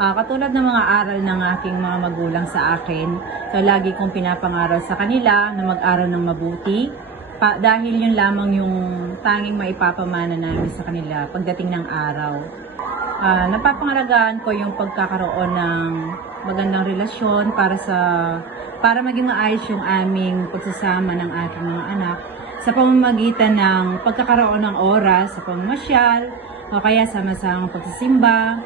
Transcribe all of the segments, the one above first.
Katulad ng mga aral ng aking mga magulang sa akin, so lagi kong pinapangaral sa kanila na mag-aral ng mabuti, dahil yun lamang yung tanging maipapamana namin sa kanila pagdating ng araw. Napapangalagaan ko yung pagkakaroon ng magandang relasyon para maging maayos yung aming pagsasama ng aking mga anak sa pamamagitan ng pagkakaroon ng oras sa pamamasyal, o kaya sama-samang pagsisimba,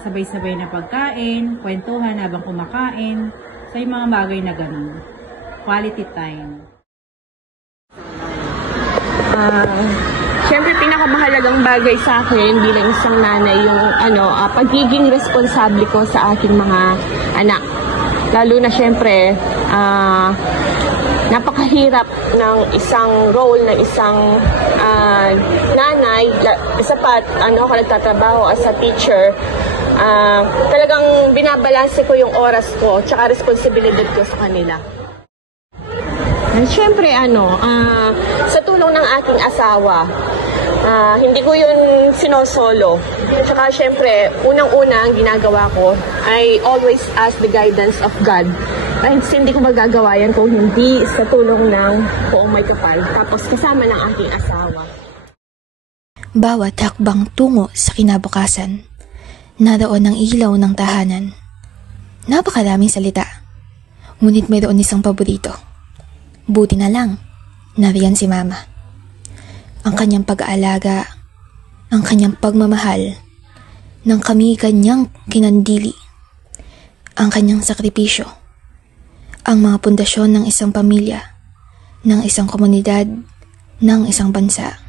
sabay-sabay na pagkain, kwentuhan habang kumakain, so yung mga bagay na ganun. Quality time. Siyempre, pinakamahalagang bagay sa akin bilang isang nanay yung pagiging responsable ko sa aking mga anak. Lalo na siyempre, napakahirap ng isang role na isang nanay. Isa pa, ako nagtatrabaho as a teacher. Talagang binabalanse ko yung oras ko tsaka responsibilidad ko sa kanila. Siyempre, sa tulong ng aking asawa, hindi ko yun sinosolo. Tsaka siyempre, unang-una ang ginagawa ko, I always ask the guidance of God. Hindi ko magagawa yan kung hindi sa tulong ng buong may kapal. Tapos kasama ng aking asawa. Bawat hakbang tungo sa kinabukasan, naroon ang ilaw ng tahanan. Napakaraming salita, ngunit mayroon isang paborito. Buti na lang, nariyan si Mama. Ang kanyang pag-aalaga, ang kanyang pagmamahal, nang kami kanyang kinandili, ang kanyang sakripisyo, ang mga pundasyon ng isang pamilya, ng isang komunidad, ng isang bansa.